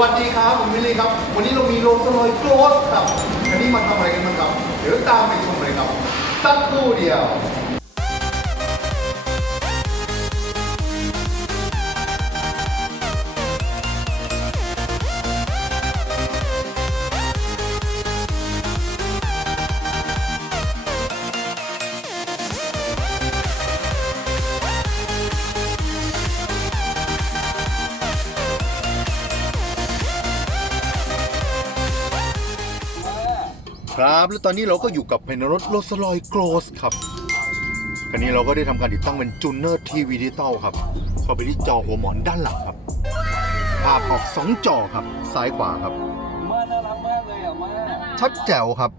วัสดีครับผมวิลลี่ครับ วันนี้เรามีโรสลอยโกลสครับอันนี้มาทำอะไรกันบ้างครับ เดี๋ยวตามไปชมเลยครับ สักครู่เดียว ครับ แล้วตอนนี้เราก็อยู่กับภายในรถโรสลอยโกลสครับคันนี้เราก็ได้ทำการติดตั้งเป็นจูเนอร์ทีวีดิจิตอลครับ เข้าไปที่จอหัวหมอนด้านหลังครับ ภาพออก 2 จอครับ ซ้ายขวาครับ มาน่ารักมากเลยอะมาชัดแจ๋วครับ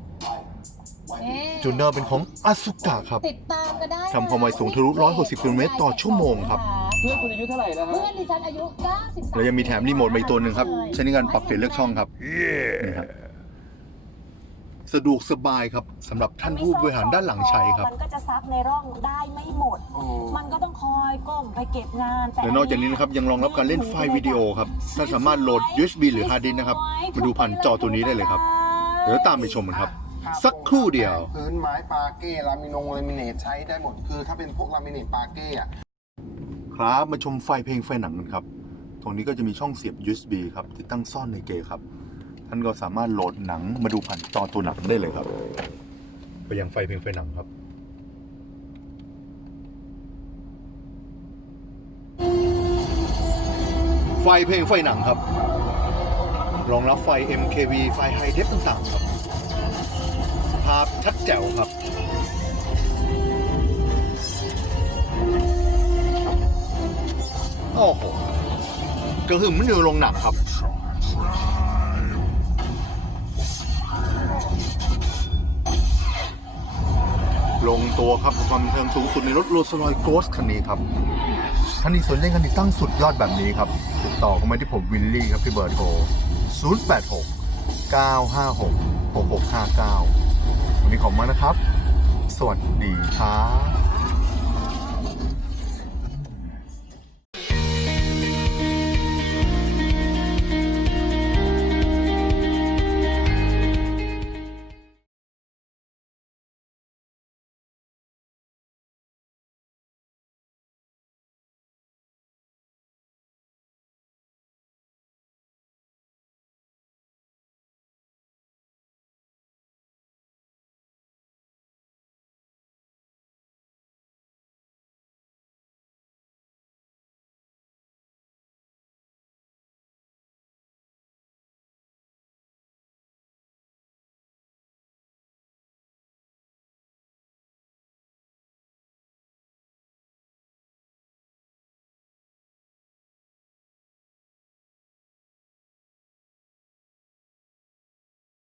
เอ๊ะจูเนอร์เป็นของอาซุกะครับ ติดตามก็ได้นะทำความไวสูงทะลุ160กิโลเมตรต่อชั่วโมงครับ เพื่อนคุณอายุเท่าไหร่นะฮะเพื่อนดิฉันอายุ93แล้วยังมีแถมรีโมทมาอีกตัวหนึ่งครับ ใช้ในการปรับเปลี่ยนเลือกช่องครับนี่ครับ สะดวกสบายครับสำหรับท่านผู้บริหารด้านหลังใช้ครับ มันก็จะซับในร่องได้ไม่หมดมันก็ต้องคอยก้มไปเก็บงานแต่และนอกจากนี้นะครับยังรองรับการเล่นไฟล์วิดีโอครับท่านสามารถโหลด USB หรือ Hard Disk นะครับมาดูผ่านจอตัวนี้ได้เลยครับ เดี๋ยวตามไปชมกันครับ สักครู่เดียว พื้นไม้ปาเก้ลามินงลามิเนตใช้ได้หมด คือถ้าเป็นพวกลามิเนตปาเก้อะครับมาชมไฟล์เพลงไฟล์หนังกันครับ ตรงนี้ก็จะมีช่องเสียบ USB ครับที่ตั้งซ่อนในเกย์ครับ ท่านก็สามารถโหลดหนังมาดูผ่านจอตัวหนังได้เลยครับ ไปยังไฟล์เพลงไฟล์หนังครับ ไฟล์เพลงไฟล์หนังครับ รองรับไฟล์ MKV ไฟล์ High Def ต่างๆครับ ภาพชัดแจ๋วครับโอ้โหกระหึ่มมันอยู่โรงหนังครับ ลงตัวครับความเทิงสูงสุดในรถโรลส์รอยโกสคันนี้ครับคันนี้สนใจกันนี้ตั้งสุดยอดแบบนี้ครับ ติดต่อเข้ามาที่ผมวินลี่ครับที่เบอร์โทร086 956 6659 วันนี้ขอบมากนะครับ สวัสดีครับ